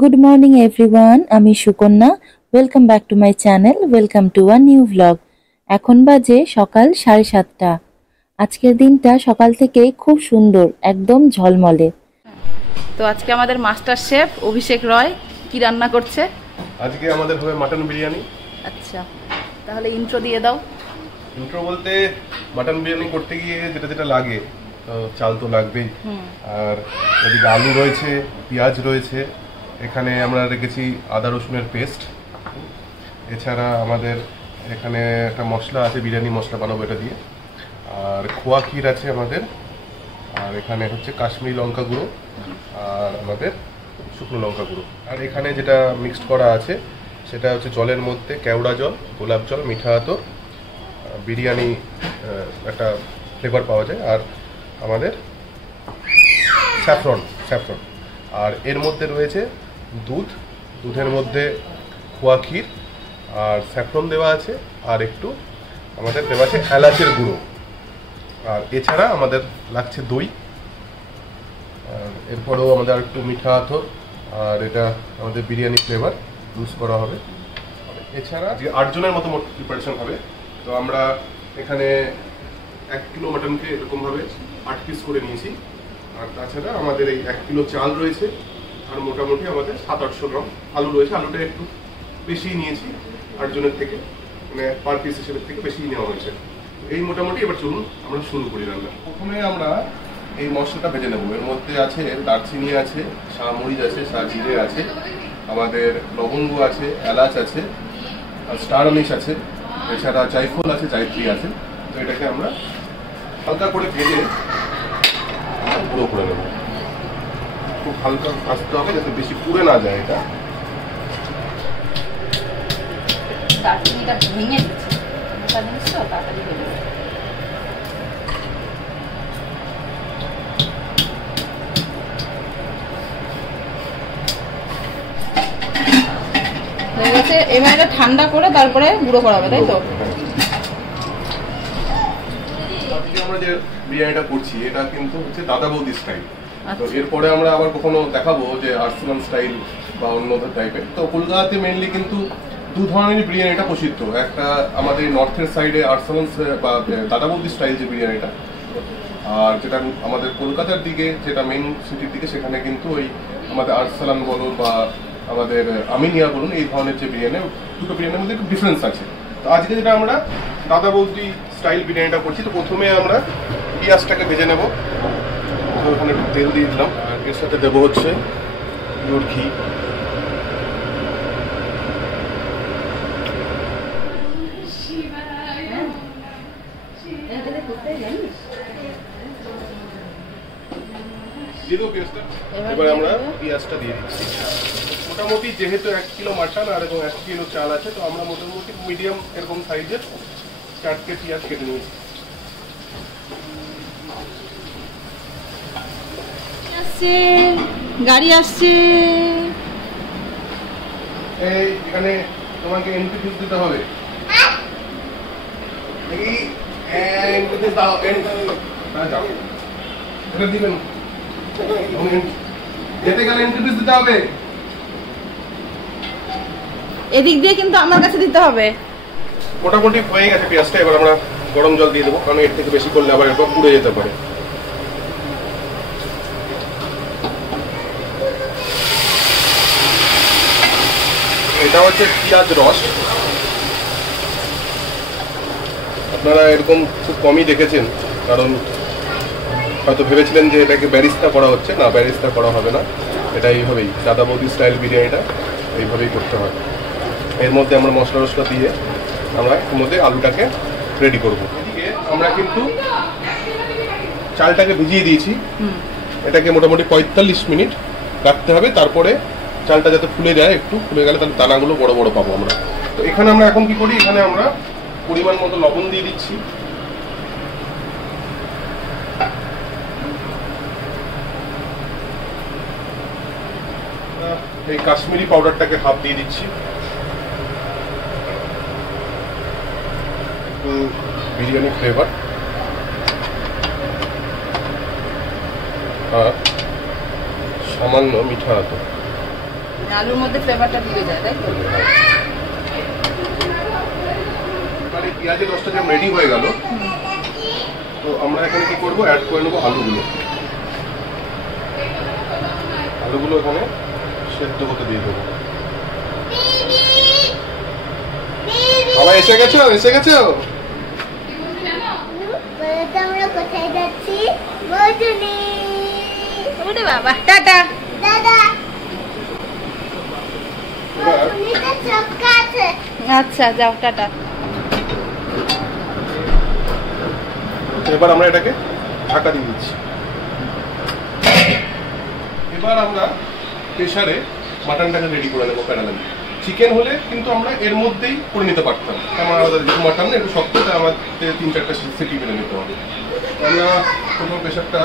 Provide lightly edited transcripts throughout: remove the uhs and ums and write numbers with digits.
Good morning everyone, আমি Sukanya. Welcome back to my channel, welcome to a new vlog. এখন বাজে সকাল 7:30। আজকের দিনটা সকাল থেকেই খুব সুন্দর, একদম ঝলমলে। তো আজকে আমাদের মাস্টার শেফ অভিষেক রয় কি রান্না করছে? আজকে আমাদের হবে মাটন বিরিয়ানি। আচ্ছা, তাহলে ইন্ট্রো দিয়ে দাও। ইন্ট্রো বলতে মাটন বিরিয়ানি করতে গিয়ে যেটা যেটা লাগে, তো চাল তো লাগবেই, আর এদিকে আলু রয়েছে, পেঁয়াজ রয়েছে, এখানে আমরা রেখেছি আদা রসুনের পেস্ট। এছাড়া আমাদের এখানে একটা মশলা আছে, বিরিয়ানি মশলা বানাবো এটা দিয়ে। আর খোয়া ক্ষীর আছে আমাদের, আর এখানে হচ্ছে কাশ্মীরি লঙ্কা গুঁড়ো, আর আমাদের শুকনো লঙ্কা গুঁড়ো। আর এখানে যেটা মিক্সড করা আছে সেটা হচ্ছে জলের মধ্যে কেওড়া জল, গোলাপ জল, মিঠা আতর, বিরিয়ানি একটা ফ্লেভার পাওয়া যায়, আর আমাদের স্যাফরন। আর এর মধ্যে রয়েছে দুধের মধ্যে খোয়া ক্ষীর আর স্যাফরন দেওয়া আছে, আর একটু আমাদের দেওয়া আছে এলাচের গুঁড়ো। আর এছাড়া আমাদের লাগছে দই, আর এরপরেও আমাদের আর একটু মিঠা আতর, আর এটা আমাদের বিরিয়ানি ফ্লেভার ইউজ করা হবে। এছাড়া যে 8 জনের মতো মোট প্রিপারেশন হবে। তো আমরা এখানে 1 কিলো মাটনকে এরকমভাবে 8 পিস করে নিয়েছি। আর তাছাড়া আমাদের এই 1 কিলো চাল রয়েছে, আর মোটামুটি আমাদের 700-800 গ্রাম আলু রয়েছে। আলুটা একটু বেশিই নিয়েছি 8 জনের থেকে, মানে পার পিস হিসেবে থেকে বেশিই নেওয়া হয়েছে। এই মোটামুটি এবার চলুন আমরা শুরু করি রান্না। প্রথমে আমরা এই মশলাটা ভেজে নেব। এর মধ্যে আছে দারচিনি আছে, শাহমরিচ আছে, শাহজিরে আছে, আমাদের লবঙ্গ আছে, এলাচ আছে, স্টার আনিস আছে, এছাড়া জায়ফল আছে, জায়ত্রী আছে। তো এটাকে আমরা হালকা করে ভেজে গুঁড়ো করে নেব। খুব হালকা ভাজতে হবে যাতে বেশি পুড়ে না যায়। এটা দারচিনিটা ভেঙে দিচ্ছি, জিনিস তো তাড়াতাড়ি হয়ে যাবে। হয়ে গেছে, এবার এটা ঠান্ডা করে তারপরে গুঁড়ো করা হবে, তাই তো? আমরা যে বিরিয়ানিটা করছি এটা কিন্তু হচ্ছে দাদা বৌদি স্টাইল। তো এরপরে আমরা আবার কখনো দেখাবো যে আর্সেনাল স্টাইল বা অন্য টাইপের। তো কলকাতাতে মেনলি কিন্তু দু ধরনের বিরিয়ানিটা প্রসিদ্ধ। একটা আমাদের নর্থের সাইডে আর্সেনাল বা দাদা বৌদি স্টাইল যে বিরিয়ানিটা, আর যেটা আমাদের কলকাতার দিকে, যেটা মেইন সিটির দিকে, সেখানে কিন্তু ওই আমাদের আর্সেনাল বলুন বা আমাদের আমিনিয়া বলুন, এই ধরনের যে বিরিয়ানি, দুটো বিরিয়ানির মধ্যে একটু ডিফারেন্স আছে। তো আজকে যেটা আমরা দাদা বৌদি স্টাইল বিরিয়ানিটা করছি, তো প্রথমে আমরা পেঁয়াজটাকে ভেজে নেব। তো ওখানে একটু তেল দিয়ে দিলাম, আর এর সাথে দেবো হচ্ছে পিওর ঘি। এবারে আমরা পেঁয়াজটা দিয়ে দিচ্ছি। মোটামুটি যেহেতু 1 কিলো মাটন আর এবং 1 কিলো চাল আছে, তো আমরা মোটামুটি মিডিয়াম এরকম সাইজের 4টে পেঁয়াজ কেটে নিয়েছি। গাড়ি আসছে। এই এখানে তোমাকে এন্ট্রি ফিস দিতে হবে। এই এন্ট্রি ফিস দাও, যাও এটা দিবেন। যেতে গেলে এন্ট্রি ফিস দিতে হবে। এদিক দিয়ে কিন্তু আমার কাছে দিতে হবে। মোটামুটি হয়ে গেছে পেঁয়াজটা। এবার আমরা গরম জল দিয়ে দেবো, কারণ এর থেকে বেশি করলে আবার এরপর পুড়ে যেতে পারে। এটা হচ্ছে পেঁয়াজ রস। আপনারা এরকম খুব কমই দেখেছেন, কারণ হয়তো ভেবেছিলেন যে এটাকে ব্যারিস্তা করা হচ্ছে। না, ব্যারিস্তা করা হবে না। এটা এইভাবেই দাদা বৌদি স্টাইল বিরিয়ানিটা এইভাবেই করতে হয়। এর মধ্যে আমরা মশলা দিয়ে আমরা এর মধ্যে আলুটাকে রেডি করবো। এদিকে আমরা কিন্তু চালটাকে ভিজিয়ে দিয়েছি। এটাকে মোটামুটি 45 মিনিট রাখতে হবে। তারপরে চালটা যাতে ফুলে যায়, একটু ফুলে গেলে তাহলে দানাগুলো বড় বড় পাবো আমরা। তো এখানে আমরা এখন কি করি, এখানে আমরা পরিমাণ মতো লবণ দিয়ে দিচ্ছি। এই কাশ্মীরি পাউডারটাকে হাফ দিয়ে দিচ্ছি। একটু বিরিয়ানি ফ্লেভার, আর সামান্য মিঠা আতর। আলুর মধ্যে ফ্লেভারটা ঢুকে যায়, তাই তো? মানে পেঁয়াজের রসটা যখন রেডি হয়ে গেল, তো আমরা এখানে কি করবো, অ্যাড করে নেবো আলুগুলো। আলুগুলো এখানে সেদ্ধ করতে দিয়ে দেবো। বাবা এসে গেছো, এসে গেছো? আমরা কোথায় যাচ্ছি? বজুনি। ওরে বাবা, টাটা। দাদা বজুনিতে চক্কা আছে। আচ্ছা যাও, টাটা। এবার আমরা এটাকে ঢাকা দিয়ে দিচ্ছি। এবার আমরা প্রেসারে মাটনটাকে রেডি করে নেবো প্যারালালি। চিকেন হলে কিন্তু আমরা এর মধ্যেই করে নিতে পারতাম, আমার যেহেতু মাটন না একটু শক্ত, তাই আমাদের 3-4টা সিটি মেরে নিতে হবে। আমরা কোনো প্রেসারটা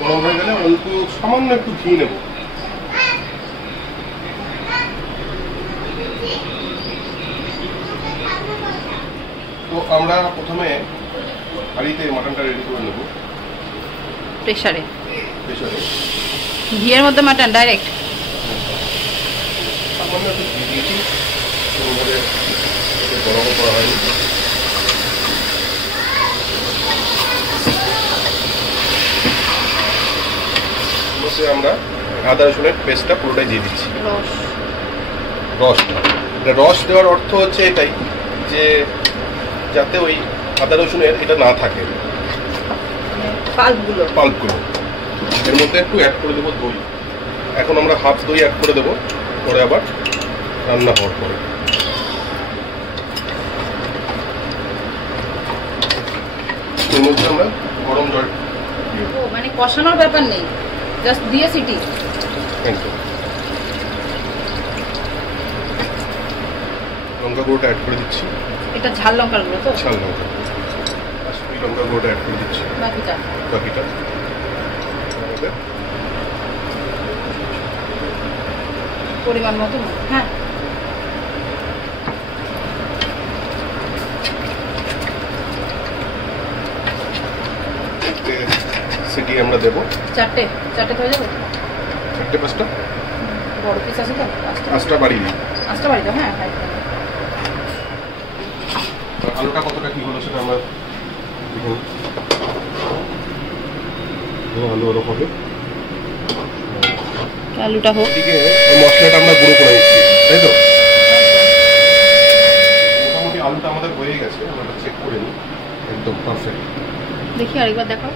গরম হয়ে গেলে অল্প সামান্য একটু ঘি নেব। তো আমরা প্রথমে হাঁড়িতে মাটনটা রেডি করে নেব প্রেসারে। প্রেসারে ঘিয়ের মধ্যে মাটন ডাইরেক্ট। সামান্য একটু ঘি দিয়েছি, কোনোভাবে গরমও করা হয়নি। আমরা আদা রসুনের পেস্টটা পুরোটাই দিয়ে দিচ্ছি। রস দেওয়ার অর্থ হচ্ছে এটাই যে যাতে ওই আদা রসুনের এটা না থাকে, পাল্পগুলো। এর মধ্যে একটু অ্যাড করে দেবো দই। এখন আমরা হাফ দই অ্যাড করে দেবো, পরে আবার রান্না হওয়ার পরে। এর মধ্যে আমরা গরম জল, মানে কষানোর ব্যাপার নেই, জাস্ট দিয়ে সিটি। লঙ্কা গুঁড়োটা অ্যাড করে দিচ্ছি। এটা ঝাল লঙ্কার গুঁড়ো তো? ঝাল লঙ্কা, কাশ্মীরি লঙ্কা গুঁড়োটা অ্যাড করে দিচ্ছি। বাকিটা পরিমাণ মতো। হ্যাঁ, সিটি আমরা দেবো। চারটে হয়ে যাবে? 4-5টা বড় পিস আছে তো? 5টা বাড়িয়ে দিই। 5টা বাড়ি দাও। হ্যাঁ, আলুটা কতটা কি হলো সেটা আমরা দেখুন। আলু ওরকম হবে, আলুটা হোক। এদিকে মশলাটা আমরা গুঁড়ো করে নিচ্ছি, তাই তো? মোটামুটি আলুটা আমাদের হয়ে গেছে, আমরা চেক করে নিই। একদম পারফেক্ট, দেখি আরেকবার দেখাও।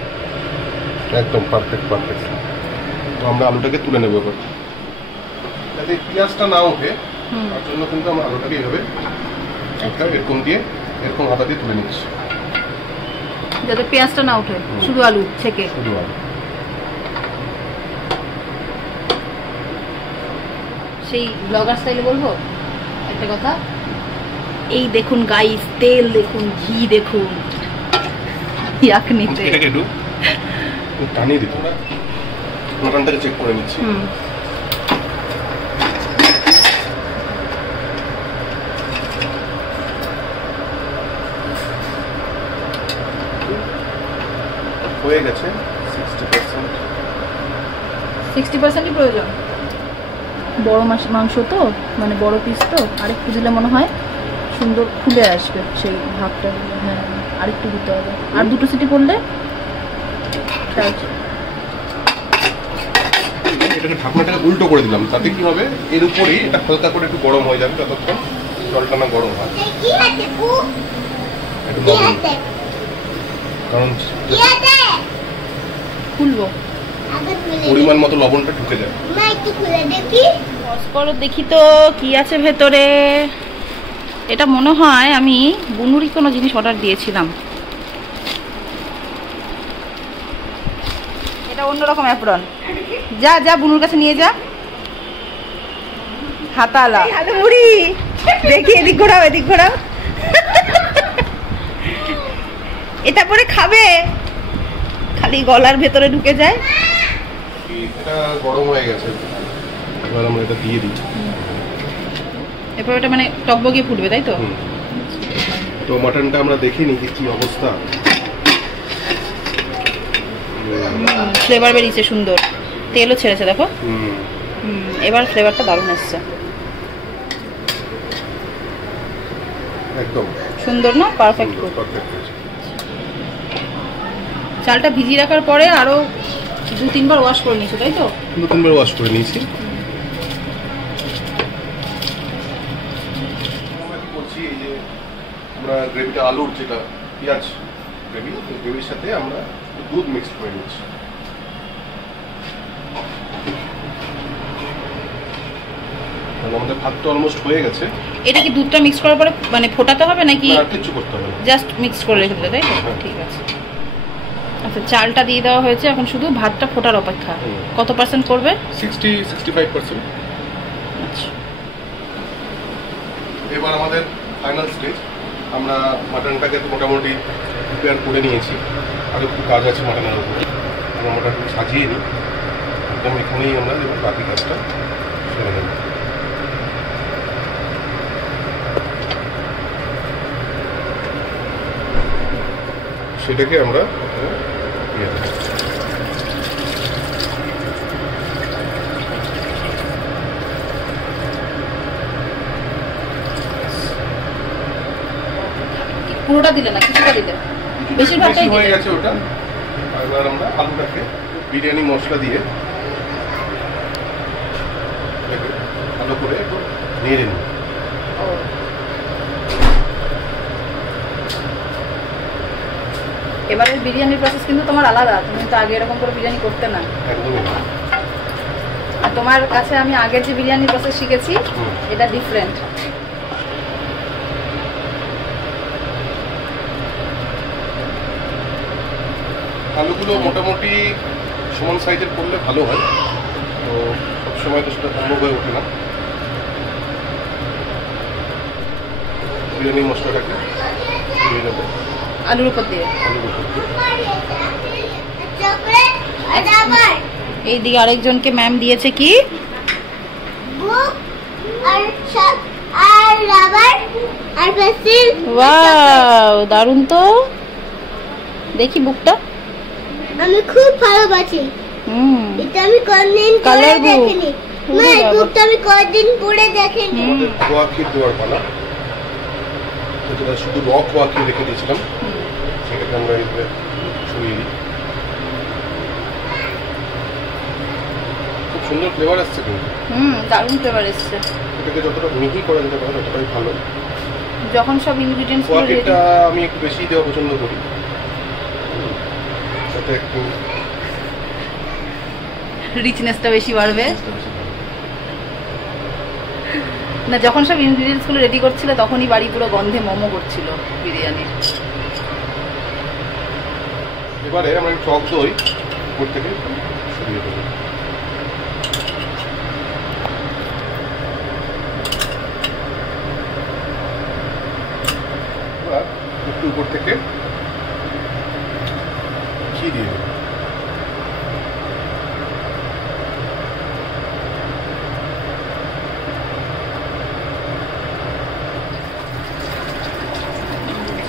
একদম পারফেক্ট। তো আমরা আলুটাকে তুলে নেবো এবার, যাতে পেঁয়াজটা না ওঠে তার জন্য কিন্তু আমরা আলুটাকে এইভাবে এরকম দিয়ে এরকম হাতা দিয়ে তুলে নিচ্ছি, যাতে পেঁয়াজটা না ওঠে, শুধু আলু ছেঁকে। শুধু আলু। সেই ব্লগার স্টাইলে বলবো একটা কথা, এই দেখুন গাইস, তেল দেখুন, ঘি দেখুন, ইয়াকনিতে এটাকে একটু টানিয়ে দিতে হবে। মাটনটাকে চেক করে নিচ্ছি। হয়ে গেছে 60%ই প্রয়োজন। বড় মাংস তো, মানে বড় পিস তো, আরেকটু দিলে মনে হয় সুন্দর খুলে আসবে সেই ভাবটা। হ্যাঁ, আরেকটু দিতে হবে, আর 2টো সিটি করলে। এটাকে ঢাকনাটাকে উল্টো করে দিলাম, তাতে কি হবে, এর উপরেই এটা হালকা করে একটু গরম হয়ে যাবে, ততক্ষণ জলটা না গরম হয়। কারণ খুলবো, পরিমাণ মতো লবণটা ঢুকে যায়। দেখি তো কি আছে ভেতরে। এটা মনে হয় আমি বুনুরি কোনো জিনিস অর্ডার দিয়েছিলাম। এটা অন্যরকম অ্যাপ্রন। যা বুনুর কাছে নিয়ে যা। হাতালা মুড়ি দেখি, এদিক ঘোরাও। এটা পরে খাবে, খালি গলার ভেতরে ঢুকে যায়। এটা গরম হয়ে গেছে, এবার আমরা এটা দিয়ে দিই। এরপর এটা মানে টকবগিয়ে ফুটবে, তাই তো? তো মাটনটা আমরা দেখে নিই কি অবস্থা। ফ্লেভার বেরিয়েছে সুন্দর, তেলও ছেড়েছে দেখো। এবার ফ্লেভারটা দারুণ এসছে, একদম সুন্দর না? পারফেক্ট। পারফেক্ট। চালটা ভিজিয়ে রাখার পরে আরো 2-3 বার ওয়াশ করে নিয়েছো, তাই তো? 2-3 বার ওয়াশ করে নিয়েছি। আমরা কি করছি, এই যে আমরা গ্রেভিটা, আলুর যেটা পেঁয়াজ গ্রেভি, এই গ্রেভির সাথে আমরা দুধ মিক্স করে নিচ্ছি। আমাদের ভাতটা অলমোস্ট হয়ে গেছে। এটা কি দুধটা মিক্স করার পরে মানে ফোটাতে হবে নাকি কিছু করতে হবে? জাস্ট মিক্স করে রেখে দিলে, তাই তো? ঠিক আছে। আচ্ছা, চালটা দিয়ে দেওয়া হয়েছে, এখন শুধু ভাতটা ফোটার অপেক্ষা। কত পার্সেন্ট করবে? 60-65%। আচ্ছা, এবার আমাদের ফাইনাল স্টেজ। আমরা মাটনটাকে তো মোটামুটি প্রিপেয়ার করে নিয়েছি, আর একটু কাজ আছে মাটনের উপরে। আমরা মোটামুটি সাজিয়ে নিই, একদম এখানেই আমরা এবার বাকি কাজটা সেরে নেব। সেটাকে আমরা পুরোটা দিলে না কিছুটা দিলে? বেশিরভাগটাই হয়ে দিলে। গেছে ওটা। এবার আমরা আলুটাকে বিরিয়ানি মশলা দিয়ে ভালো করে একটু নেড়ে নিই। এবারে বিরিয়ানির প্রসেস কিন্তু তোমার আলাদা, তুমি তো আগে এরকম করে বিরিয়ানি করতে না। একদমই না। আর তোমার কাছে আমি আগের যে বিরিয়ানির প্রসেস শিখেছি এটা ডিফারেন্ট। আলুগুলো মোটামুটি সমান সাইজের করলে ভালো হয়, তো সবসময় তো সেটা সম্ভব হয়ে ওঠে না। বিরিয়ানি মশলাটাকে দিয়ে দেবো আলুর উপর দিয়ে। আলুর উপর দিয়ে। চকলেট আর রাবার, এইদিকে আরেকজনকে ম্যাম দিয়েছে কি বুক আর আর রাবার আর পেন্সিল। ওয়াও, দারুণ তো। দেখি বুকটা। আমি খুব ভালোবাসি এটা, আমি কোনদিন পরে কালার বুক। দেখিনি। না, এই বুকটা আমি কোনদিন পরে দেখিনি। আমাদের খোয়া ক্ষীর দেওয়ার পালা, যেটা শুধু র খোয়া ক্ষীর রেখে দিয়েছিলাম, সেটাকে আমরা এইভাবে ছড়িয়ে দিই। খুব সুন্দর ফ্লেভার আসছে কিন্তু। দারুণ ফ্লেভার এসছে। এটাকে যতটা মিহি করা যেতে পারে ততটাই ভালো। যখন সব ইনগ্রেডিয়েন্টস খোয়া গুলো রেডি, ক্ষীরটা আমি একটু বেশি দেওয়া পছন্দ করি, যাতে একটু রিচনেসটা বেশি বাড়বে। না, যখন সব ইনগ্রেডিয়েন্টস গুলো রেডি করছিল তখনই বাড়ি পুরো গন্ধে মোমো করছিল বিরিয়ানির। এবারে আমরা টক দই উপর থেকে সরিয়ে দেবো। এবার একটু উপর থেকে ঘি দিয়ে দেবো।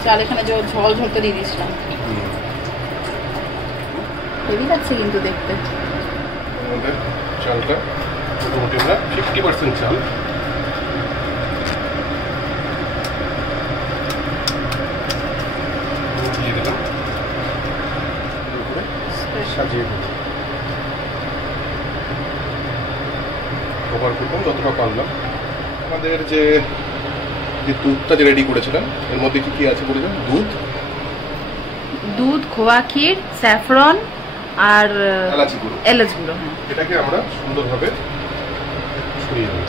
চাল এখানে ঝোল ঝলতে দিয়ে দিয়েছিলাম। হেভি লাগছে কিন্তু দেখতে। আমাদের চালটা মোটামুটি আমরা 50% চাল দিয়ে দিলাম, উপরে সাজিয়ে দেবো। কভার করলাম যতটা পারলাম। আমাদের যে দুধটা যে রেডি করেছিলাম এর মধ্যে কি কি আছে বলে যান? দুধ, খোয়া ক্ষীর, স্যাফরন আর এলাচি গুঁড়ো। এলাচ গুঁড়ো। হ্যাঁ, এটাকে আমরা সুন্দরভাবে ছড়িয়ে দেবো।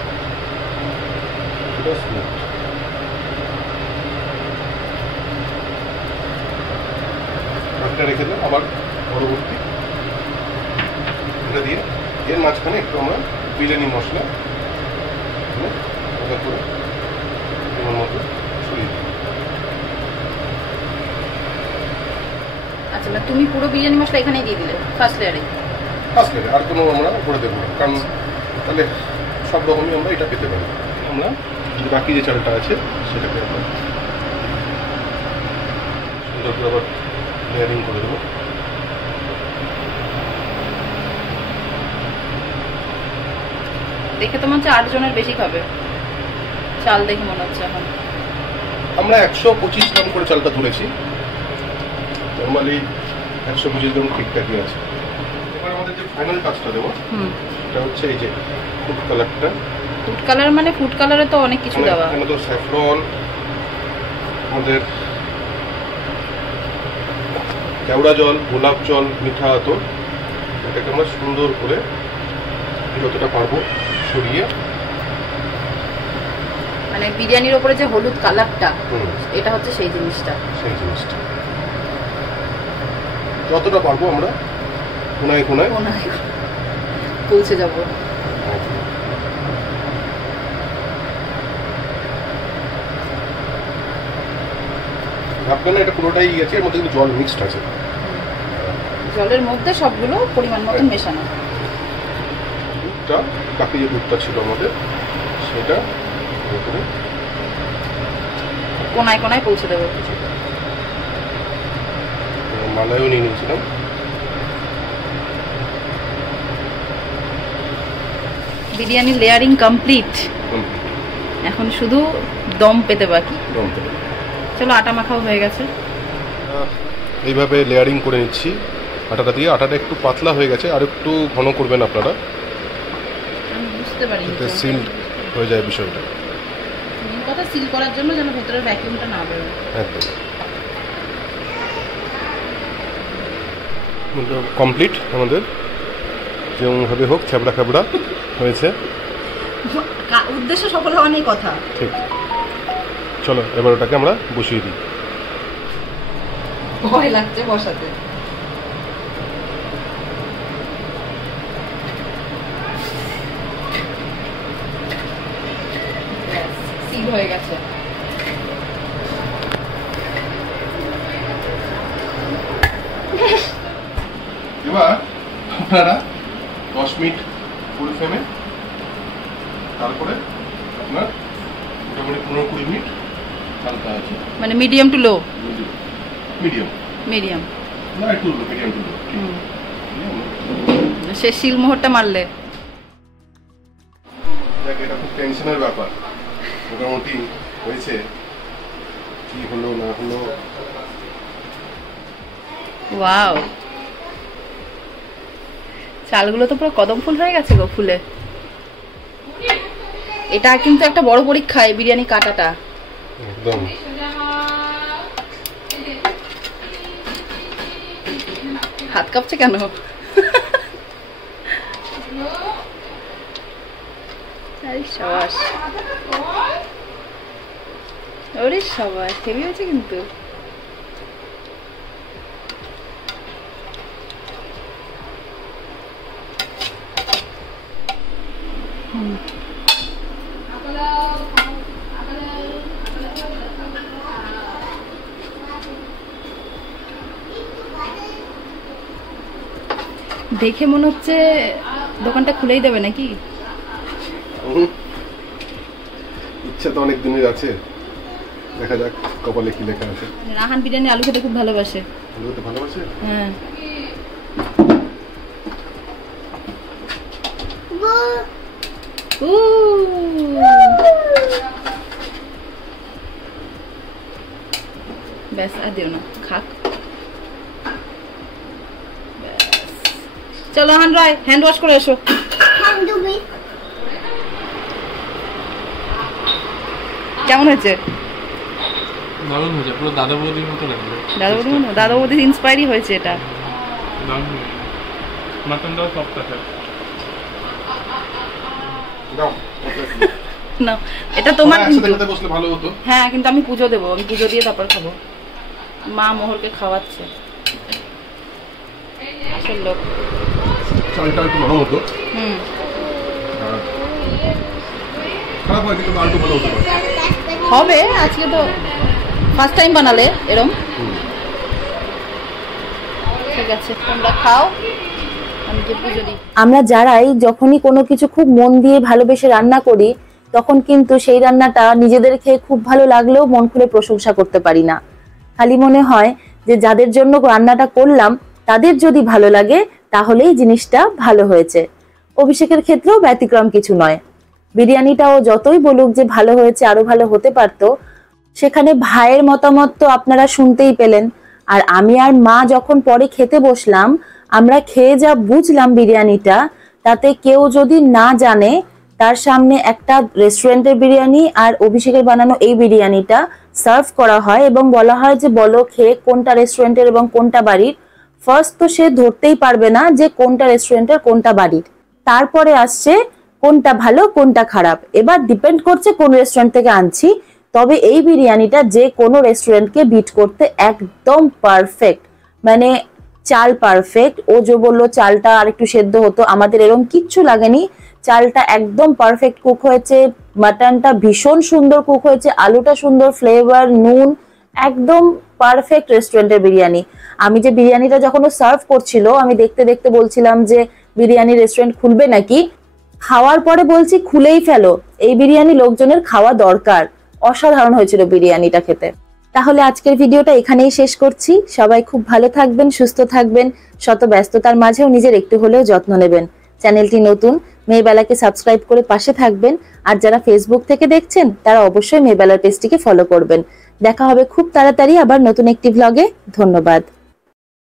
এটা রেখে দেবো। আবার পরবর্তী এটা দিয়ে এর মাঝখানে একটু আমরা বিরিয়ানি মশলা করে এর মধ্যে ছড়িয়ে দেবো। আচ্ছা, না তুমি পুরো বিরিয়ানি মশলা এখানেই দিয়ে দিলে ফার্স্ট লেয়ারে? ফার্স্ট লেয়ারে, আর কোনো আমরা উপরে দেবো না, কারণ তাহলে সব রকমই আমরা এটা পেতে পারি। আমরা বাকি যে চালটা আছে সেটাকে আমরা সুন্দর করে আবার লেয়ারিং করে দেবো। দেখে তো মনে হচ্ছে 8 জনের বেশি খাবে, চাল দেখে মনে হচ্ছে। এখন আমরা 125 গ্রাম করে চালটা তুলেছি, নর্মালি 125 গ্রাম ঠিকঠাকই আছে। এবার আমাদের যে ফাইনাল কাজটা দেবো এটা হচ্ছে এই যে ফুড কালারটা। ফুড কালার মানে ফুড কালারে তো অনেক কিছু দেওয়া, এখানে তো স্যাফরন, আমাদের কেওড়া জল, গোলাপ জল, মিঠা আতর, এটাকে আমরা সুন্দর করে যতটা পারবো ছড়িয়ে, মানে বিরিয়ানির উপরে যে হলুদ কালারটা এটা হচ্ছে সেই জিনিসটা যতটা পারবো আমরা কোনায় কোনায় পৌঁছে যাব। ভাববেন না এটা পুরোটাই আছে, এর মধ্যে কিন্তু জল মিক্সড আছে, জলের মধ্যে সবগুলো পরিমাণ মতন মেশানো। দুধটা বাকি যে দুধটা ছিল আমাদের সেটা কোনায় কোনায় পৌঁছে দেবো। মালাইও নিয়ে নিয়েছিলাম। বিরিয়ানি লেয়ারিং কমপ্লিট, এখন শুধু দম পেতে বাকি। চলো আটা মাখাও হয়ে গেছে, এইভাবে লেয়ারিং করে নিচ্ছি আটাটা দিয়ে। আটাটা একটু পাতলা হয়ে গেছে, আর একটু ঘন করবেন আপনারা, আমি বুঝতে পারি সিল হয়ে যায় বিষয়টা। মেন কথা সিল করার জন্য যেন ভেতরের ভ্যাকুয়ামটা না বেরোয়। একদম কমপ্লিট আমাদের, যেমনভাবে হোক খ্যাবড়া খ্যাবড়া হয়েছে। উদ্দেশ্য সফল হওয়া নিয়ে কথা। ঠিক, চলো এবার ওটাকে আমরা বসিয়ে দিই। ভয় লাগছে বসাতে। সিল হয়ে গেছে। এবার আপনারা 10 মিনিট ফুল ফ্লেমে, তারপরে আপনার মোটামুটি 15-20 মিনিট হালকা আছে, মানে মিডিয়াম টু লো। মিডিয়াম না, একটু মিডিয়াম টু লো। সে শিল মোহরটা মারলে দেখ, এটা খুব টেনশনের ব্যাপার। মোটামুটি হয়েছে, কি হলো না হলো। ওয়াও, চালগুলো তো পুরো কদম ফুল হয়ে গেছে গো ফুলে। এটা কিন্তু একটা বড় পরীক্ষা এই বিরিয়ানি কাটাটা। একদম হাত কাঁপছে কেন? আরে সাবাস, ওরে সাবাস, হেভি হয়েছে কিন্তু। দেখে মনে হচ্ছে দোকানটা খুলেই দেবে নাকি? ইচ্ছা তো অনেক দিনের আছে, দেখা যাক কপালে কি লেখা আছে। রাহান বিরিয়ানি আলু খেতে খুব ভালোবাসে। আলু খেতে ভালোবাসে? হ্যাঁ। ব্যাস আর দিও না, খাক। চলো হান রায়, হ্যান্ড ওয়াশ করে এসো। কেমন হয়েছে? দারুণ হয়েছে, পুরো দাদা বৌদির মতো লাগলো। দাদা বৌদির ইন্সপায়ারই হয়েছে এটা। মাটনটাও সফট আছে। না, এটা তোমার কিন্তু। বসলে ভালো হতো। হ্যাঁ, কিন্তু আমি পুজো দেবো, আমি পুজো দিয়ে তারপর খাবো। মা মোহরকে খাওয়াচ্ছে। আসল লোক। চালটা একটু নরম হতো। খারাপ হয় কিন্তু আলু ভালো হতো। হবে, আজকে তো ফার্স্ট টাইম বানালে এরম। ঠিক আছে, তোমরা খাও, আমি যে পুজো দিই। আমরা যারাই যখনই কোনো কিছু খুব মন দিয়ে ভালোবেসে রান্না করি, তখন কিন্তু সেই রান্নাটা নিজেদের খেয়ে খুব ভালো লাগলেও মন খুলে প্রশংসা করতে পারি না। খালি মনে হয় যে যাদের জন্য রান্নাটা করলাম তাদের যদি ভালো লাগে তাহলেই জিনিসটা ভালো হয়েছে। অভিষেকের ক্ষেত্রেও ব্যতিক্রম কিছু নয়। বিরিয়ানিটাও যতই বলুক যে ভালো হয়েছে, আরো ভালো হতে পারতো, সেখানে ভাইয়ের মতামত তো আপনারা শুনতেই পেলেন। আর আমি আর মা যখন পরে খেতে বসলাম, আমরা খেয়ে যা বুঝলাম বিরিয়ানিটা, তাতে কেউ যদি না জানে তার সামনে একটা রেস্টুরেন্টের বিরিয়ানি আর অভিষেকের বানানো এই বিরিয়ানিটা সার্ভ করা হয় এবং বলা হয় যে বলো খেয়ে কোনটা রেস্টুরেন্টের এবং কোনটা বাড়ির, ফার্স্ট তো সে ধরতেই পারবে না যে কোনটা রেস্টুরেন্টের কোনটা বাড়ির। তারপরে আসছে কোনটা ভালো কোনটা খারাপ। এবার ডিপেন্ড করছে কোন রেস্টুরেন্ট থেকে আনছি। তবে এই বিরিয়ানিটা যে কোনো রেস্টুরেন্টকে বিট করতে একদম পারফেক্ট, মানে চাল পারফেক্ট। ও যে বললো চালটা আর একটু সেদ্ধ হতো, আমাদের এরকম কিচ্ছু লাগেনি। চালটা একদম পারফেক্ট কুক হয়েছে, মাটনটা ভীষণ সুন্দর কুক হয়েছে, আলুটা সুন্দর, ফ্লেভার, নুন একদম পারফেক্ট রেস্টুরেন্টের বিরিয়ানি। আমি যে বিরিয়ানিটা যখন ও সার্ভ করছিল, আমি দেখতে দেখতে বলছিলাম যে বিরিয়ানি রেস্টুরেন্ট খুলবে নাকি, খাওয়ার পরে বলছি খুলেই ফেলো, এই বিরিয়ানি লোকজনের খাওয়া দরকার। অসাধারণ হয়েছিল বিরিয়ানিটা খেতে। তাহলে আজকের ভিডিওটা এখানেই শেষ করছি। সবাই খুব ভালো থাকবেন, সুস্থ থাকবেন, শত ব্যস্ততার মাঝেও নিজের একটু হলেও যত্ন নেবেন। চ্যানেলটি নতুন, মেয়েবেলাকে সাবস্ক্রাইব করে পাশে থাকবেন। আর যারা ফেসবুক থেকে দেখছেন তারা অবশ্যই মেয়েবেলার পেজটিকে ফলো করবেন। দেখা হবে খুব তাড়াতাড়ি আবার নতুন একটি ভ্লগে। ধন্যবাদ।